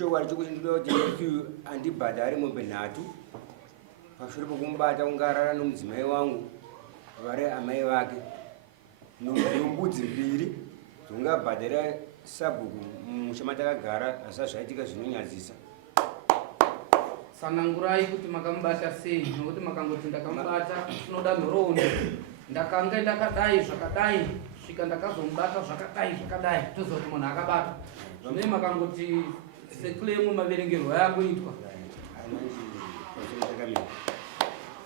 chokwadi chokuti ndinoda kuti Matthew andibhadhare mombe 3 pashure pokumbata kungarara nomudzimai wangu vari amai vake nombudzi 2 dzongabhadhara sabhuku musha matakagara asa zvaitika zvinonyadzisa. Sanangurai kuti makamubata sei nokuti makangoti ndakamubata tinoda nhoroondo ndakanga ndakadai zvakadai svika ndakazomubata zvakadai tozoti munhu akabata zvine makangoti seklemu maverengerwo ayangoitwa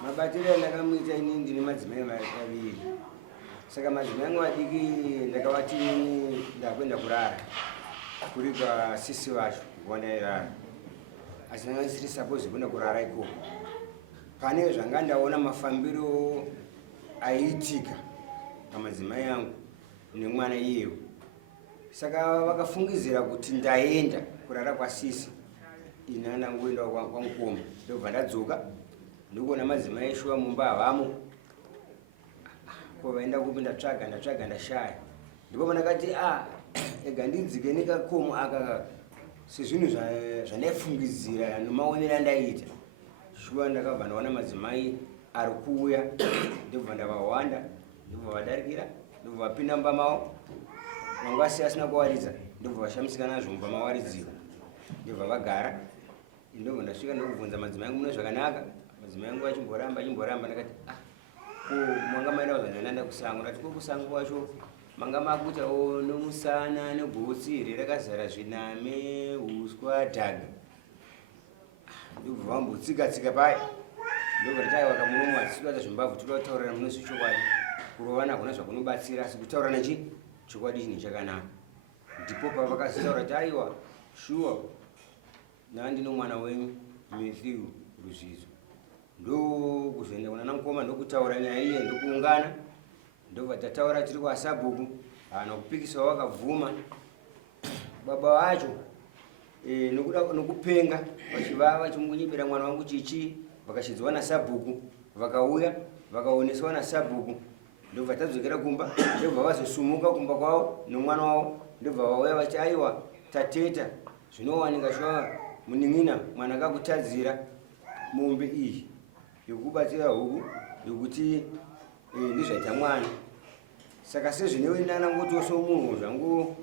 mabatiro andakamuita ini ndine madzimai vaviri. Saka madzimai angu vadiki ndakavati ndakwenda kurara kuri kwasisi vacho kuwandairara, asi ndanga ndisiri suppose kwenda kurara ikoko. Pane zvanga ndaona mafambiro aiitika pamadzimai angu nemwana iyeyo, saka vakafungidzira kuti ndaenda kurara kwasisi ina ndangoenda kwamukoma. Ndobva ndadzoka ndokuona madzimai eshuwa mumba havamo. Ko vaenda kupi ndatsvaga ndashaya. Ndipo pandakati ega ndinzike nekakomo aka sezvinhu zvandaifungidzira nomaonero andaita. Shuwa ndakabva ndaona madzimai ari kuuya, ndobva ndavahwanda, ndobva vadarikira, ndobva vapinda mumba mavo. Vanga asina kuwaridza, ndobva vashamisika nazvo mumba mawaridziro, ndobva vagara. Ndobva ndasvika ndokubvunza madzimai angu mune zvakanaka. Madzimai angu achimboramba ndakati ko manga maenda kuzvananda kusango. Ndati ko kusango wacho manga makuitawo nomusana negotsi rakazara zviname uswa dhaga. Ndobva vambotsika paya. Ndobva ndati wakamunomu atiswata zvimbabvu toda kutaurira munosi chokwadi. Kurovana kuna zvakunobatsira asi kutaurana chokwadi chini chakanaka. Ndipo pavakazitaura kuti aiwa shuwa ndandino mwana wenyu Matthew Ruzizo. Ndokuzoenda kuna namukoma ndokutaura nyaya iye ndokuungana. Ndobva tataura tiri kwasabhuku nokupikisawo vakabvuma. Baba vacho nokuda nokupenga vachivava chimungunyipira mwana wangu chichi vakachidziwa nasabhuku vakauya vakaoneswa nasabhuku. Ndobva tadzokera kumba, ndobva vazosumuka kumba kwavo nomwana wavo. Ndobva vauya vachiti aiwa tateta zvinowanika shwa munin'ina mwana akakutadzira mombe iyi yokubatsira huku yokuti ndizvaita mwana. Saka sezvinewendana ngotoso munhu zvangu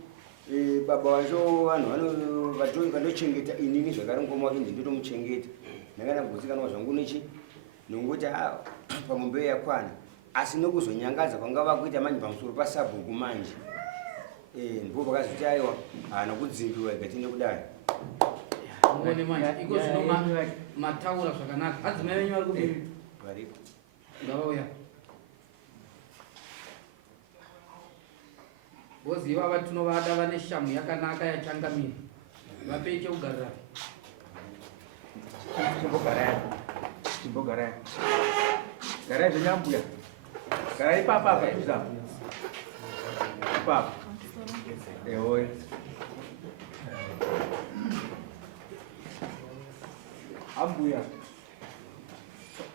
baba vacho vanhu vandochengeta inini zvakare mukoma wake ndindotomuchengeta. Ndakanagutsikana zvangu nongoti pamombe yakwana, asi nokuzonyangadza kwanga vakuita manje pamusoro pasabhuku manje. Ndipo pakazoti aiwa nokudzimbiwa ikatinde kudai. Muone manje iko zvino mataura zvakanaka. Adzimai venyu vari kudini? Varipo. Ngavauya. Voziva vatinovada vane shamu yakanaka yachangamira. Vapei chekugarira. Chimbogarai. Garai zvenyambuya. Garai papa kaizva. Papa. Ewe. Ambuya.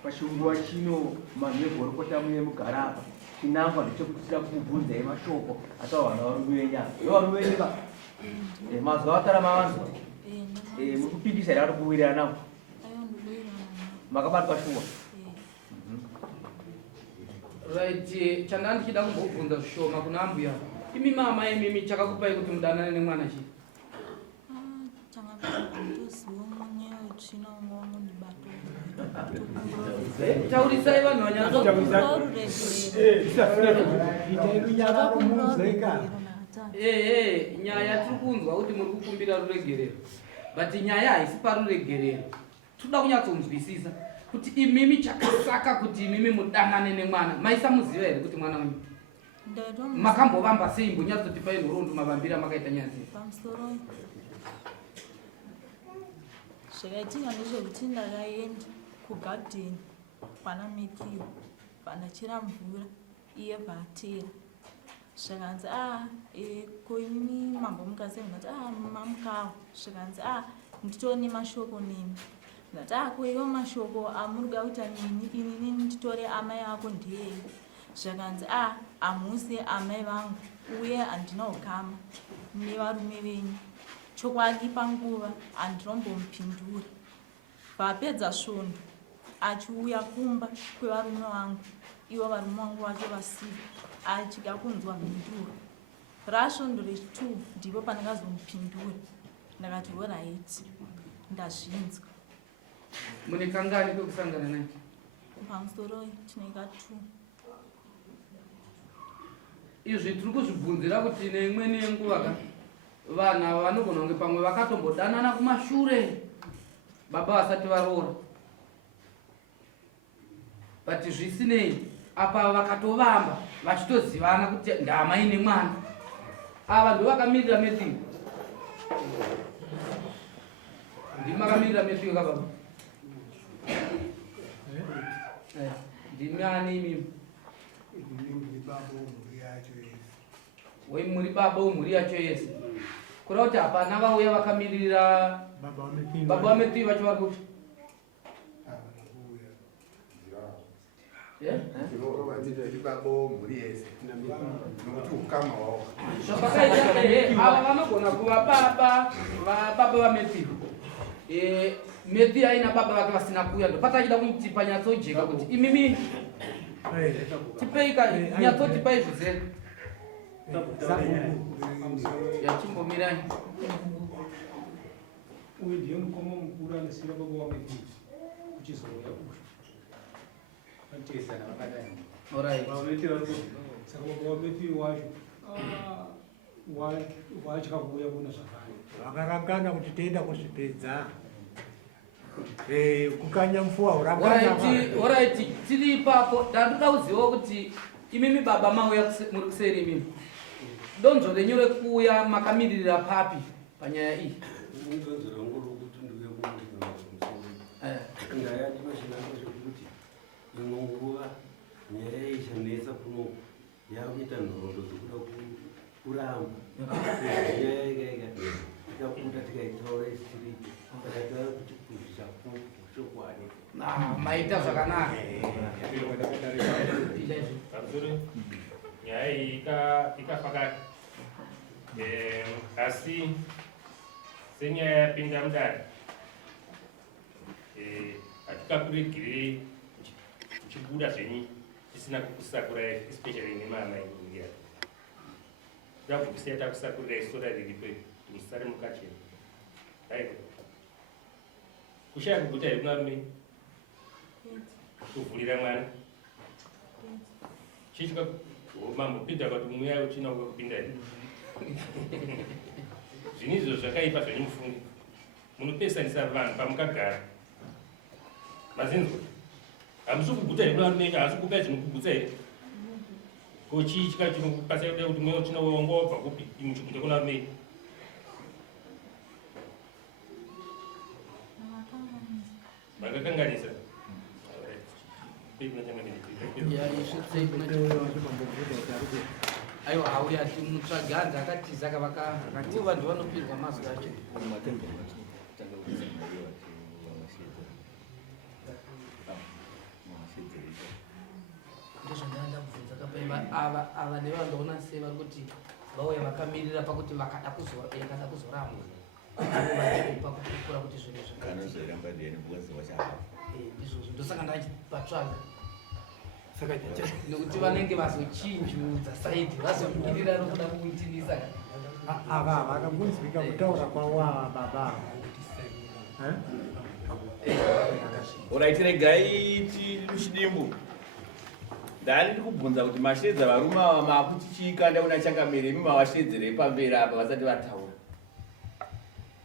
Pachunguwa chino manhego rokota muye mugara apa. Chinangwa ndichokutira kubvunza mashoko atawana varume varume mazuva atara mavanzwa mukupindisa iri ari kuwirira navo makabatwa shuwa. Right, chanda ndichida kumbobvunza zvishoma kuna ambuya. Imi mama imimi chakakupai kuti mudanane nemwana chi? Taurisai vanhu vanyatso. Nyaya tiri kunzwa kuti muri kukumbira ruregerero. But nyaya haisi paruregerero. Toda kunyatsonzwisisa kuti imimi chakasaka kuti imimi mudanane nemwana. Maisa muziva here kuti mwana wenyu? Makambovamba sei mbonyatsoti pai nhoroondo mavambira makaita nyaya sei? Zvakaitika ndezvekuti ndakaenda kugadheni pana Matthew pandachera mvura iye bvatera zvakanzi ko imimi mambomuka sei? Ndati mamukawo. Zvakanzi nditone mashoko nemi. Ndati ko iwo mashoko amuri kuita inini nditore amai ako ndeyei? Zvakanzi hamusi amai vangu uye handina ukama nevarume venyu. chokwadi panguva handirombomupindura. Vapedza svondo achiuya kumba kwevarume vangu, ivo varume vangu vacho vasiva, achida kunzwa mhinduro. Rasvondo rechi2 ndipo pandingazomupindura. Ndakati oraiti, ndazvinzwa. Mune kangani kwekusangana naye? Pamusoro tinoika 2. Izvi tiri kuzvibvunzira kuti neimweni yenguva ka vanhu ava vanogona kunge pamwe vakatombodanana kumashure baba vasati varoora, but zvisinei apa vakatovamba vachitozivana kuti ndama ine mwana. Ava ndo vakamirira Matthew. Ndimi vakamirira Matthew ka baba? Ndimi ani imimi? Wei muri baba umhuri yacho yese. Kura kuti hapana vauya vakamirira baba vaMatthew vacho vari kuti zvapakaita ava vanogona kuva baba vaMatthew. Matthew aina baba vake vasina kuuya, ndopatachida kumuti panyatsojeka kuti imimi tipeika nyatsotipai zvizere yachimbomirai. Uyu ndiye mukoma mukuru anosiira baba waMatthew kuchizouya uyu vatesana vakadai. Saka baba waMatthew wacho watya kuuya kuno zvakare. Vakakana kuti toenda kuzvipedza kukanya mfuwa Alright, tiri ipapo. Ndandoda kuziva kuti imimi baba mauya muri kuseri imimi. Donzvo renyu rekuuya makamiririra papi panyaya iyi? Donzvo rangu rokuti ndiuye kumurika kumusoro. Nyaya ndinoshina zvekuti imwe nguva nyaya ishanetsa kuno yakuita nhoroondo dzokuda kuramba. Nyaya ikaika tikaputa tikaitaura isiripo takatara kuti kuzvichaku chokwadi. Maita zvakanaka. Nyaya iyi ikafakata asi senyaya yapinda mudare hatikakuregirei kuchibuda zvenyu tisina kukusakurai, especially nemama ingira kuda kukusiyai takusakurirai sora riripo musare mukachena. Aiko kushaya kuguta here kuna rume kuvhurira mwana chichika mambopinda kuti mumweya uchina uka kupinda here. Zvinhu izvo zvakaipa zvenyu mufungi, munopesanisa vanhu pamukagara. Mazinzwa hamusi kuguta here kuna rume haasi kupai zvinokugutsa here. Ko chii chika chinokupasai kudai kuti mweya uchina wanga wabva kupi imuchikuta kuna rume? Vakakanganisa. Aiwa auya timutsvaganza akatiza kavaka ivo vanhu vanopirwa mazwi acho. Ndozvandanda kubvunza kapai ava nevandoona sei vari kuti vauya vakamirira pakuti yakada kuzorambwa pakupupura kuti zvinhu zvakaitika izvozvo ndosaka ndachipatsvaga nekuti vanenge vazochinjudza saidhi vazomirira rokuda kuitinisa. ava vakambunzwika kutaura kwavo ava baba. Alright, regai tichidimbu. Ndani ndikubvunza kuti mashedza varume ava makuti chikanda una chakamira imi mavashedzerei pamberi apa vasati vataura.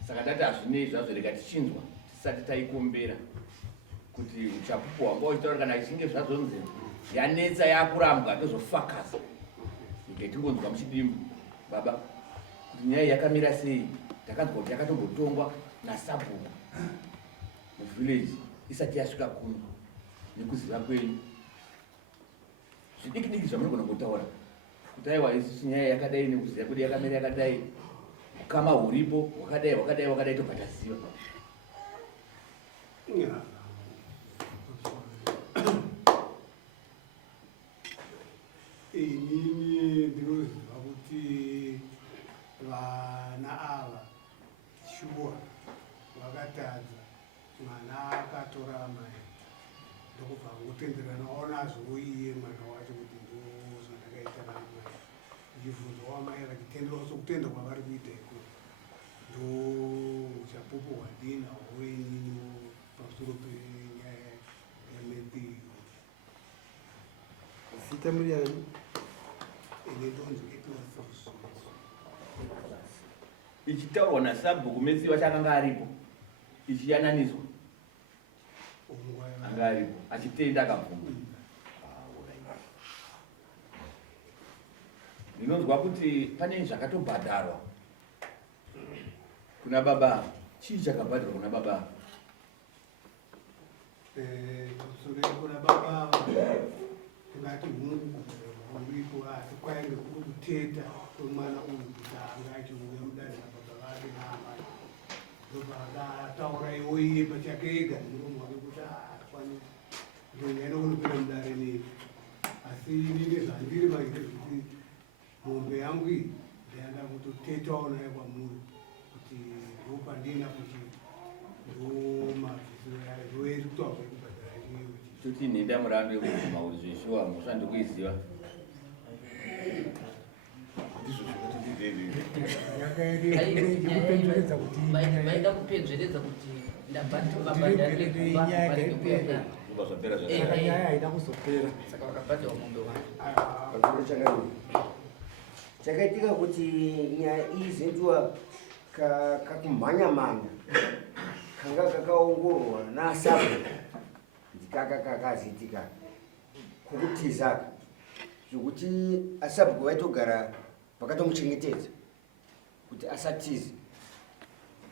Saka tati hazvinei zvazvo rega tichinzwa tisati taikumbera kuti uchapupu wanga uchitaura kana ichinge zvazonzi yanetsa yakurambwa tozofakaza. Ndike tingonzwa muchidimbu baba kuti nyaya yakamira sei. Takanzwa kuti yakatombotongwa naSabhuku muvillage isati yasvika kuno nekuziva kwenyu. Zvidiki diki zvamunogona kutaura kuti aiwa isusu nyaya yakadai nekuziva kuti yakamira yakadai, ukama huripo wakadai tobva taziva. Inini ndinoziva kuti vana ava nazo iye mwana wacho kuti ndozvandakaita namai ndibvunza wamai akatitendera sokutenda kwavari kuita iko ndo chapopo wadinawo wenini pamusoro penyaya yaMathew. Zita muriani ine ndonzi Epafras. Ichitaurwa naSabhuku Mathew wacho akanga aripo, ichiyananiswa anga aripo achitenda akabvuma. Ndinonzwa kuti pane zvakatobhadharwa kuna baba. Chii chakabhadharwa kuna baba? Pamusoro kuna baba tingati huripo asi kwainge kuri kuteta kwemwana uyu kuti anga achiuya mudare nababa vake naamai ndobva akataura iwo iye pachake ega nemuromo wake kuti akwani ndonyaida kunopinda mudare nei, asi inini zvandiri maite kuti mombe yangu iyi ndayanda kutotetawo nayo kwamuri kuti ndopandina kuti ndomabvisiro yayo ndoeri kutaura zvekubhadhara iyoyo Tuti nenda murambe kuguma kuti zvishuwa musando kuiziva. Ndizvo zvekuti ndizvizvi. yakupenzveredza kuti vaida kupenzveredza kuti ndabhadharire kuba varege kuya Kuba zvapera nyaya haida kuzopera. saka vakabhadharwa mombe wani. Pazviro chakadini chakaitika kuti nyaya iyi zendiwa kakumhanya-mhanya kanga kakaongororwa naSabhuku ndikaka kakazitika kukutizaka zvokuti aSabhuku vaitogara vakatomuchengetedza kuti asatize.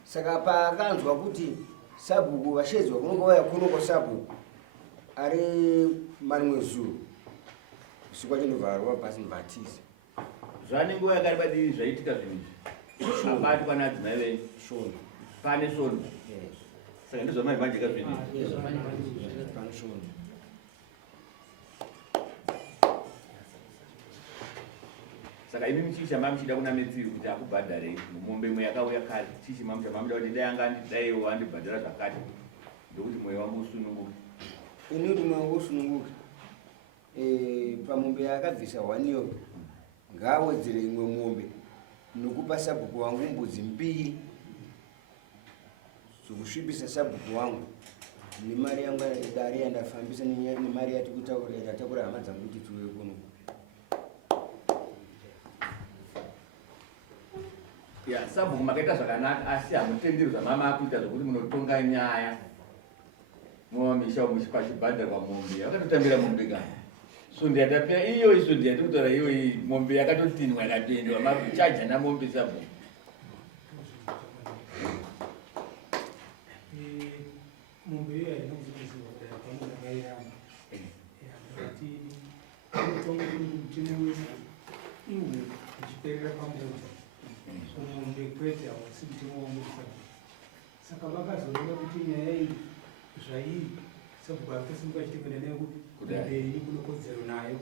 Saka paakanzwa kuti Sabhuku vashedzwa kunonga vaya kuno kwaSabhuku ari marimwe zuro usiku wachinobvarwa basi ndibvatize zvane nguva yakareba dii zvaitika zvinhu izvi abati pana adzimai venyu shoni pane sono. Saka ndizvamaimajika zvinhu izvi. pane shoni. Saka imi chii chamamuchida kuna Mathew kuti akubhadharei mumombe imwe yakauya kare? Chii chamamuchida kuti dai anga daiwo andibhadhara zvakati ndokuti mwoyo wangu usununguke? Ini kuti mwoyo wangu usununguke pamombe yakabvisa hwaniyo ngaawedzere imwe mombe nokupa Sabhuku wangu mbudzi 2 zokusvibisa Sabhuku wangu nemari yangu dare yandafambisa nemari yati kutaura hama dzangu kuti tiuye kuno. Sabhuku makaita zvakanaka asi hamutenderi zvamama akuita zvokuti munotonga nyaya mumamisha pachibhadharwa mombe. Vakatotambira mombe kana sonde yatapera iyoyi, sonde yatikutaura iyoyi, mombe yakatotinwa yakatoendewa machaja namombe Sabhuku. mombe iyo haina kuziviziwa kudai pamunhu akairamba kuti mutongo mutine wese iwe uchiperera pamunda umombe kwete hausi mutemo wamurisabhuku. Saka vakazoreva kuti nyaya iyi zvaii Sabhuku akasimuka achitevera nayo kudei kuno kodzero nayo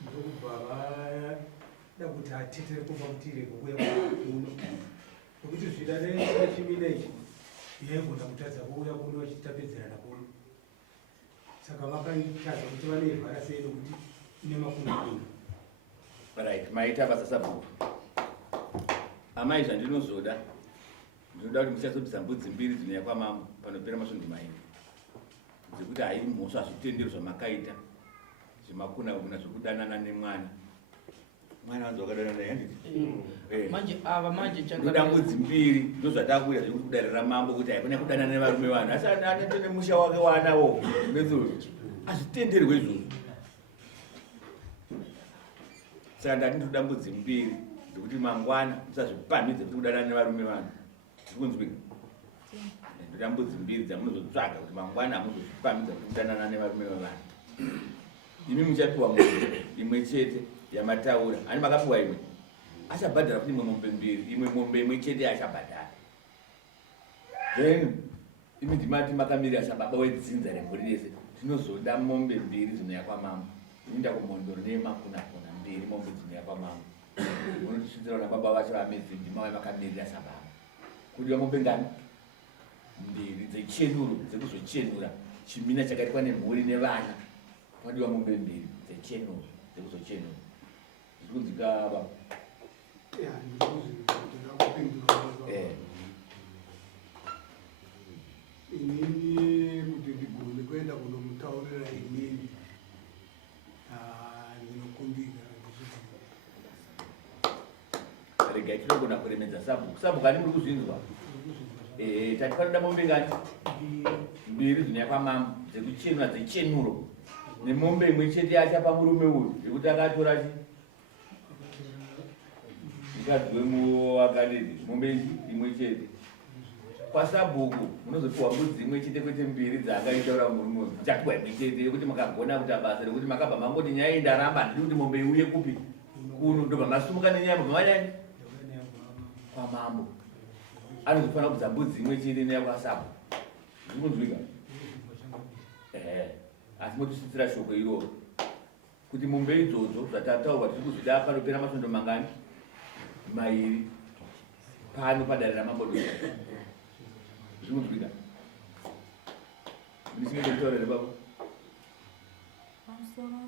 ndokubva vada kuti atetere kubva kuti irege kuuya kuno nokuti zvida nechimina ichi yaigona kutadza kuuya kuno vachitapedzerana kuno. Saka vakaitaza kuti vanoivhara sei nokuti ine makungu. Right, maita basa Sabhuku. Amai zvandinozoda ndinoda kuti muchazobvisa mbudzi 2 dzinouya kwamama panopera masvondo 4 dzekuti haidi mhosva zvitendero zvamakaita zvemakuna zvokudanana nemwana. Mwana wanzi wakadana naye handiti? Manje ava manje ndoda mbudzi 2 ndozvatakuita zvekuti kudarira mambo kuti haikona kudanana nevarume vanhu asi anoto nemusha wake wanawo Mathew hazvitenderwe izvozvo. Saka ndati ndoda mbudzi 2 ndekuti mangwana musazvipamhidze kuti kudanana nevarume vanhu. Zvikunzwika? Ndoda mbudzi 2 dzamunozotsvaga kuti mangwana hamuzozvipamhidza kuti kudanana nevarume vavanhu. Imi muchapiwa mombe imwe chete yamataura. Ani makapiwa imwe achabhadhara kuti imwe mombe 2, imwe mombe imwe chete achabhadhara. Then imi ndimati makamirira sababa wedzinza remhuri rese tinozoda mombe 2 dzinouya kwamama. Inoenda kumondoro nemakuna-kuna 2 mombe dzinouya kwamama. Munotisvitsira na baba vacho vaMathew ndimai vakamirira sababa. Kudiwa mombe ngani? 2 dzechenuro dzekuzochenura chimina chakaitwa nemhuri nevana Wadiwa mombe mbili dzecheno dzekuzocheno zvikunzikaba inini kuti ndigone kuenda kunomutaurira inini ndinokumbira rega tinogona kuremedza sabhuku kani muri kuzvinzwa tatifanira mombe ngani mbiri dzinyapamambo dzekuchenwa dzechenuro nemombe imwe chete yachapa murume uyu yekuti akatora chi mukadzi wemuakadedi mombe imwe chete pasabhuku munozopiwa mbudzi imwe chete kwete mbiri dzaakaitaura murume uyu muchapiwa imwe chete yekuti makagona kuita basa rekuti makabva mangoti nyaya iyi ndaramba ndiri kuti mombe iuye kupi kuno ndobva masumuka nenyaya mabva manyani kwamambo anozofanira kudza mbudzi imwe chete neyakwasabhu zvikunzwika asi motisitsira shoko iroro kuti mombe idzodzo zvatataurwa tiri kuzvida panopera masvondo mangani mairi pano padare ramabodo zvikunzwika ndisinge nditaurere baba pamusoro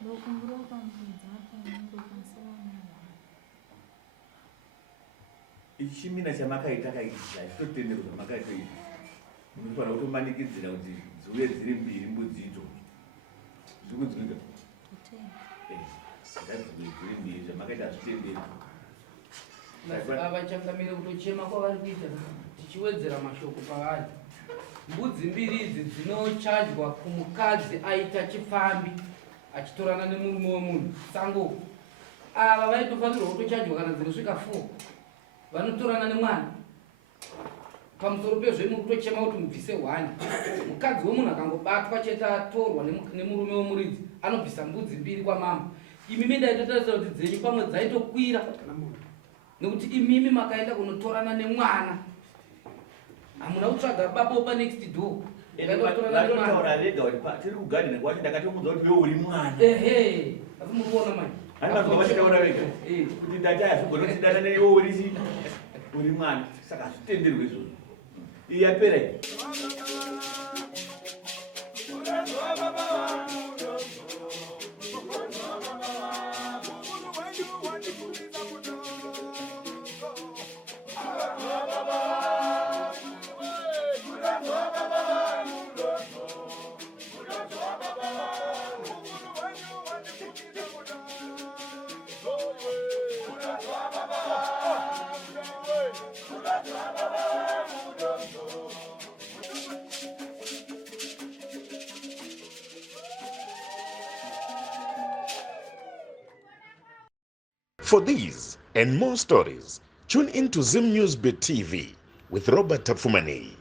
ndokumbura kwambudza panenge pamusoro ichimina chamakaita kaizva chitotenderwa zvamakaita izvi munofanira kutomanikidzira kuti dziuye dziri mbiri mbudzi idzo zvikunzwika ngadziuye dziri mbiri zvamakaita hazvitenderi ava changamire kutochema kwavari kuita tichiwedzera mashoko pavari mbudzi mbiri idzi dzinochadywa kumukadzi aita chifambi achitorana nemurume wemunhu sango ava vaitofanirwa kutochadywa kana dzinosvika 4 vanotorana nemwana pamusoro pezvo muri kutochema kuti mubvise 1 mukadzi wemunhu akangobatwa chete atorwa nemurume wemuridzi anobvisa mbudzi mbiri kwamambo imimi ndaitotarisira kuti dzenyu pamwe dzaitokwira nekuti imimi makaenda kunotorana nemwana hamuna kutsvaga baba next door vanotaura vega kuti tiri kugadheni kwacho ndakatomudza kuti weuri mwana asi muri kuona manje ani vanhu vachitaura vega kuti ndataya zvigonotidana neweuri uri mwana saka hazvitenderwe izvozvo iyapera For these and more stories, tune in to Zim News Bit TV with Robert Tafumani.